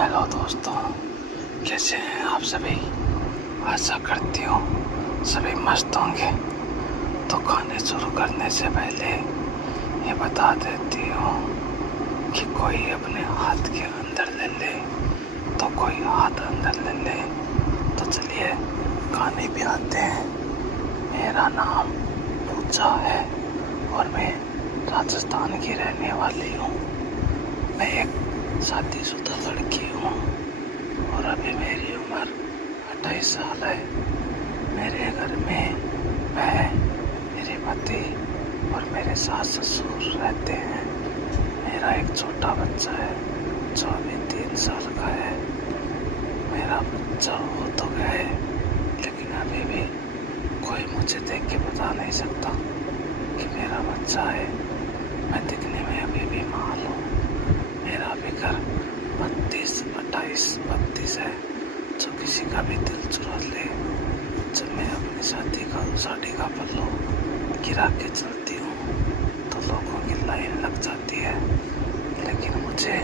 Hello दोस्तों, कैसे हैं आप सभी। आशा करती हूँ सभी मस्त होंगे। तो खाने शुरू करने से पहले ये बता देती हूँ कि कोई अपने हाथ के अंदर ले ले तो कोई हाथ अंदर ले ले। तो चलिए खाने भी आते हैं। मेरा नाम पूजा है और मैं राजस्थान की रहने वाली हूँ। मैं एक शादीशुदा लड़की हूँ और अभी मेरी उम्र 28 साल है। मेरे घर में मैं, मेरे पति और मेरे सास ससुर रहते हैं। मेरा एक छोटा बच्चा है जो अभी 3 साल का है। मेरा बच्चा हो तो गया है लेकिन अभी भी कोई मुझे देख के बता नहीं सकता कि मेरा बच्चा है। मैं दिखने में अभी भी माल हूँ। मेरा भी घर 32 है जो किसी का भी दिल चुरा ले। जब मैं अपनी शादी का पल्लू गिरा के चलती हूँ तो लोगों की लाइन लग जाती है, लेकिन मुझे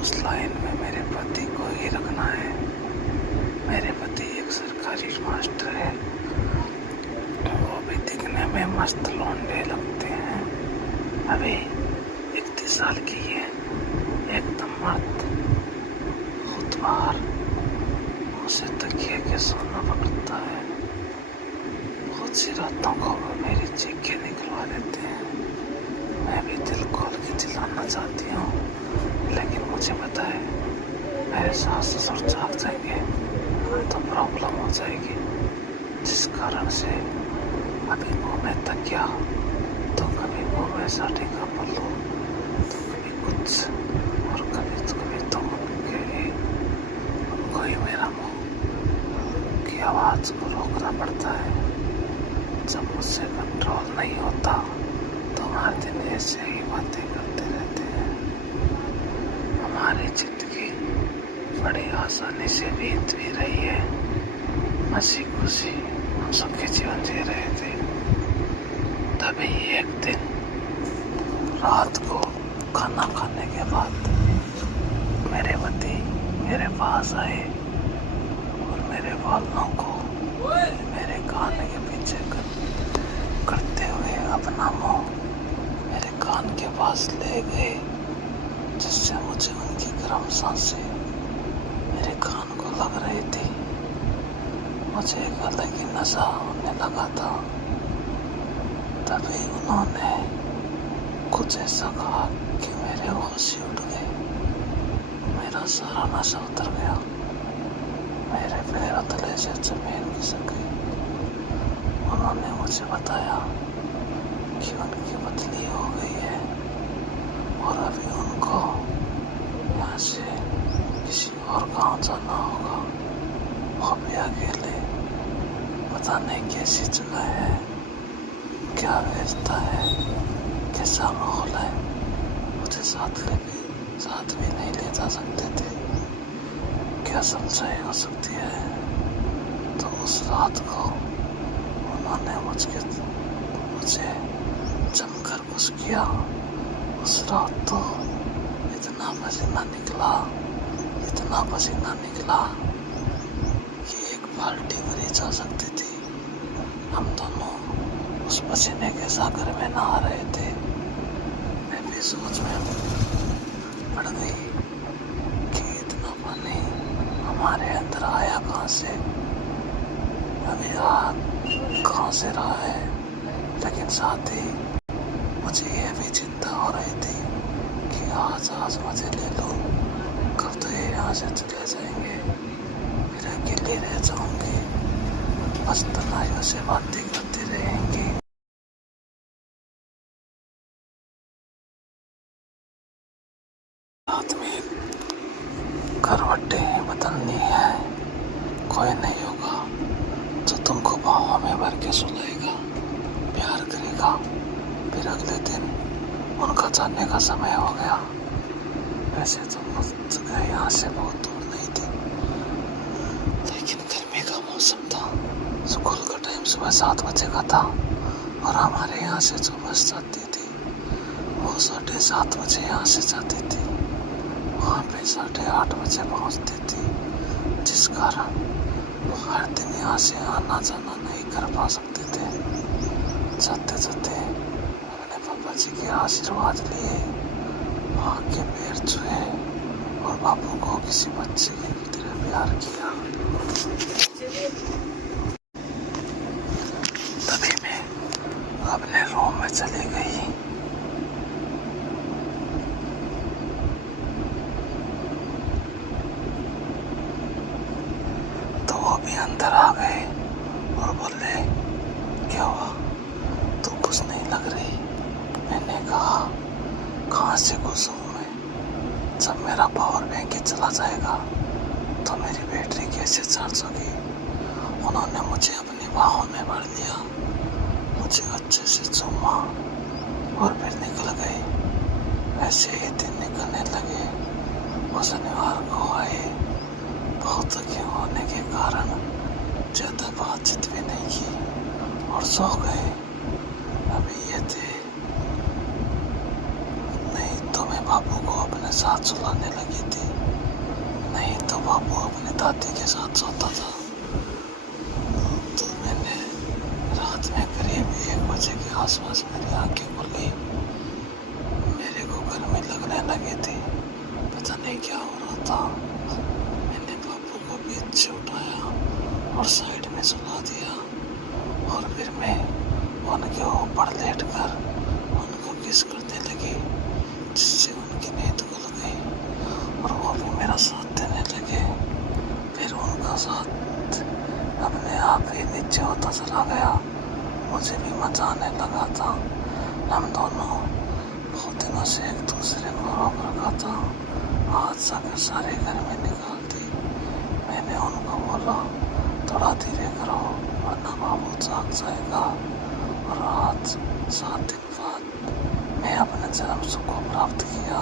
उस लाइन में मेरे पति को ही रखना है। मेरे पति एक सरकारी मास्टर है। वो भी दिखने में मस्त लौंडे लगते हैं। अभी 31 साल की है, एकदम मर्द। खुद बाहर उसे तकिए के सोना पकड़ता है। खुद सी रातों को वो मेरी चीखें निकलवा देते हैं। मैं भी दिल खोल के चिल्लाना चाहती हूँ, लेकिन मुझे पता है मेरे सास ससुर जाग जाएंगे तो प्रॉब्लम हो जाएगी, जिस कारण से अभी मुँह में तकिया तो कभी मुँह में साड़ी का पल्लू तो कभी कुछ और कभी तो उनको ही मेरा मुँह की आवाज़ को रोकना पड़ता है। जब मुझसे कंट्रोल नहीं होता तो हर दिन ऐसे ही बातें करते रहते हैं। हमारी जिंदगी बड़ी आसानी से बीत भी रही है। हंसी खुशी हम सबके जीवन जी रहे थे। तभी एक दिन रात को खाना खाने के बाद मेरे पति मेरे पास आए और मेरे बालों को मेरे कान के पीछे करते हुए अपना मुंह मेरे कान के पास ले गए, जिससे मुझे उनकी गर्म सांसें मेरे कान को लग रही थी। मुझे एक अलग ही नशा होने लगा था। तभी उन्होंने कुछ ऐसा कहा कि मेरे होश ही उड़ गए। मेरा सारा नशा उतर गया। मेरे पैरों तले से जमीन खिसक गई। उन्होंने मुझे बताया कि उनकी बदली हो गई है और अभी उनको यहाँ से किसी और गांव जाना होगा। वो भी अकेले, पता नहीं कैसी जगह है, क्या व्यवस्था है, कैसा माहौल है। मुझे साथ भी नहीं ले जा सकते थे। क्या समझाई हो सकती है। तो उस रात को उन्होंने मुझे जमकर कुछ किया। उस रात तो इतना पसीना निकला कि एक बाल्टी भरी जा सकती थी। हम दोनों उस पसीने के सागर में नहा रहे थे। मैं भी सोच में पड़ गई कि इतना पानी हमारे अंदर आया कहाँ से, अभी आ कहाँ से रहा है। लेकिन साथ ही मुझे यह भी चिंता हो रही थी कि आज मजे ले लो, कब तो ये यहाँ से चले जाएंगे, फिर अकेले रह जाऊंगी, बस तन्हाइयों से बातें करती रहेंगी। रात में करवटें बदलनी है। कोई नहीं होगा जो तुमको बाहों में भर के सुलाएगा, प्यार करेगा। फिर अगले दिन उनका जाने का समय हो गया। वैसे तो जगह यहाँ से बहुत दूर नहीं थी, लेकिन गर्मी का मौसम था। स्कूल का टाइम सुबह 7 बजे का था और हमारे यहाँ से जो बस जाती थी वो 7:30 बजे यहाँ से जाती थी। वहाँ पे 8:30 बजे पहुँचती थी, जिस कारण वो हर दिन यहाँ से आना जाना नहीं कर पा सकते थे। जाते जाते अपने पापा जी के आशीर्वाद लिए, वहाँ के पैर छुए और बापू को किसी बच्चे की तरह प्यार किया। तभी मैं अपने रूम में चली गई। तो वो भी अंदर आ गए और बोले, क्या हुआ, तू कुछ नहीं लग रही। मैंने कहा, कहाँ से घुसूं मैं, जब मेरा पावर बैंक ही चला जाएगा तो मेरी बैटरी कैसे चार्ज होगी। उन्होंने मुझे अपनी बाहों में भर लिया, मुझे अच्छे से चूमा और फिर निकल गए। ऐसे ही दिन निकलने लगे। वो शनिवार को आए। बहुत थके होने के कारण ज़्यादा बातचीत भी नहीं की और सो गए। अभी ये थे, नहीं तो मैं बापू को अपने साथ सुलाने लगी थी, नहीं तो बापू अपनी दादी के साथ सोता था। तो मैंने रात में करीब 1 बजे के आसपास मेरी आंखें खुली। मेरे को गर्मी लगने लगी थी, पता नहीं क्या हो रहा था। मैंने बापू को बेड से उठाया और साइड में सुला दिया और फिर मैं उनके ऊपर लेटकर उनको किस करने लगी, जिससे उनकी नींद खुल गई और वो भी मेरा साथ देने लगे। फिर उनका साथ अपने आप ही नीचे होता चला गया। मुझे भी मजा आने लगा था। हम दोनों बहुत दिनों से एक दूसरे को रोक रखा था। हाथ जाकर सारे घर में निकाल दी। मैंने उनको बोला, थोड़ा धीरे करो वरना बाबू जाग जाएगा। और आज 7 दिन बाद मैं अपने जन्म सुख को प्राप्त किया।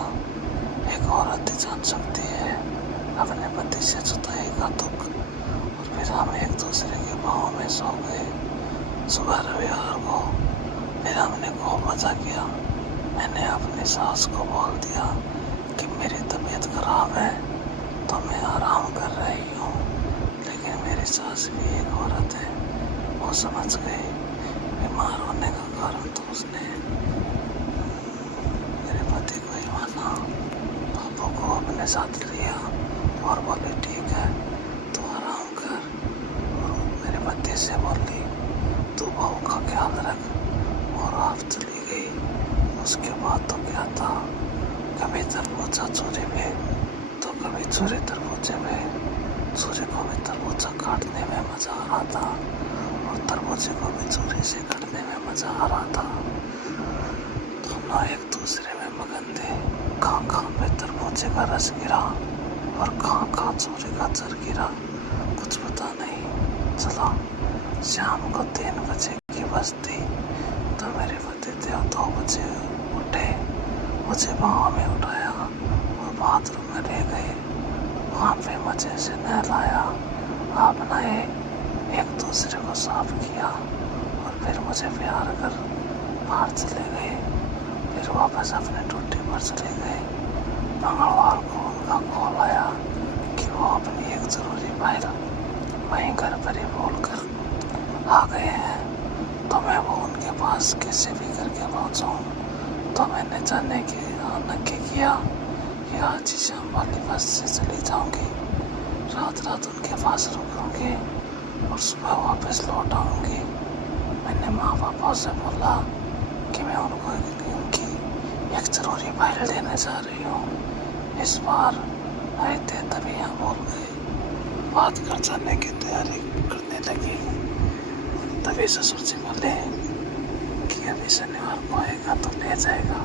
एक औरत ही जान सकती है अपने पति से जुदाई का दुख। और फिर हम एक दूसरे के बाहों में सो गए। सुबह रविवार को फिर हमने खूब मजा किया। मैंने अपनी सास को बोल दिया कि मेरी तबीयत खराब है तो मैं आराम कर रही हूँ, लेकिन मेरी सास भी एक औरत है। वो समझ गई। बीमार होने का कारण तो उसने मेरे पति को ही माना। पापा को अपने साथ लिया और बोले, ठीक है तू आराम कर। और मेरे पति से बोली, तू बहू का ख्याल रख। और आप चली गई। उसके बाद तो क्या था, कभी तरबूजा चूरे में तो कभी चूरे तरबूजे में। चूरे को भी तरबूजा काटने में मजा आ रहा था और तरबूजे को भी चूरे से काटने में मजा आ रहा था। दोनों एक दूसरे में मगन थे। कहाँ पे तरबूजे का रस गिरा और कहाँ चूरे का जर गिरा, कुछ पता नहीं चला। शाम को 3 बजे की बस थी तो मेरे पति थे 2 बजे उठे। मुझे बाहों में उठाया और बाथरूम में ले गए। वहाँ पे मजे से नहलाया, आप नहाए, एक दूसरे को साफ किया और फिर मुझे प्यार कर बाहर चले गए। फिर वापस अपने ड्यूटी पर चले गए। मंगलवार को उनका कॉल आया कि वो अपनी एक ज़रूरी फाइल वहीं घर पर ही बोल कर आ गए हैं। तो मैं वो उनके पास कैसे भी करके पहुँचाऊँ। तो मैंने जाने के नक्की किया कि आज ही शाम वाली बस से चली जाऊँगी। रात उनके पास रुकूँगी और सुबह वापस लौट आऊँगी। मैंने माँ पापा से बोला कि मैं उनको उनकी एक ज़रूरी फाइल देने जा रही हूँ। इस बार आए थे तभी यहाँ बोल गए। बात कर जाने की तैयारी करने लगी। तभी ससुर जी बोले कि अभी शनिवार को आएगा तो ले जाएगा,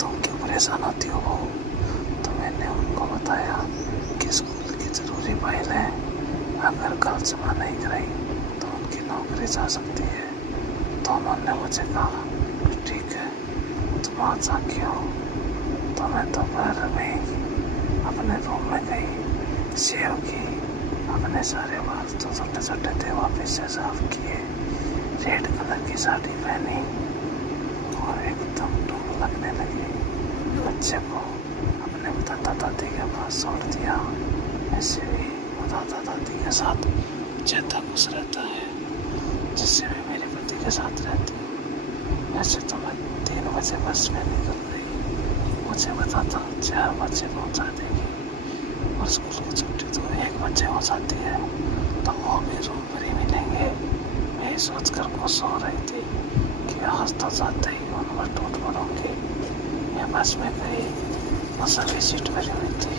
तुम क्यों परेशान होती हो वो। तो मैंने उनको बताया कि स्कूल की ज़रूरी फाइल है, अगर कल जमा नहीं कराई तो उनकी नौकरी जा सकती है। तो उन्होंने मुझे कहा कि ठीक है तुम आज आके हो। तो मैं दोपहर में अपने रूम में गई, शेव की, अपने सारे बाल जो छोटे छोटे थे वापस से साफ किए, रेड कलर की साड़ी पहनी और एकदम टूम लगने लगी। बच्चे को अपने दादा दादी के पास छोड़ दिया। ऐसे भी वो दादा दादी के साथ ज्यादा खुश रहता है जिससे मैं मेरे पति के साथ रहती हूँ। वैसे तो मैं 3 बजे बस में निकल गई, मुझे पता था 4 बजे पहुँचा देगी और स्कूल की छुट्टी तो 1 बजे हो जाती है, तो वो भी रूम पर ही मिलेंगे। मैं सोच कर खुश हो रही थी कि आज तो जाते ही उन पर टूट पड़ूंगी। मैं बस में गई, वो सभी सीट भरी हुई थी।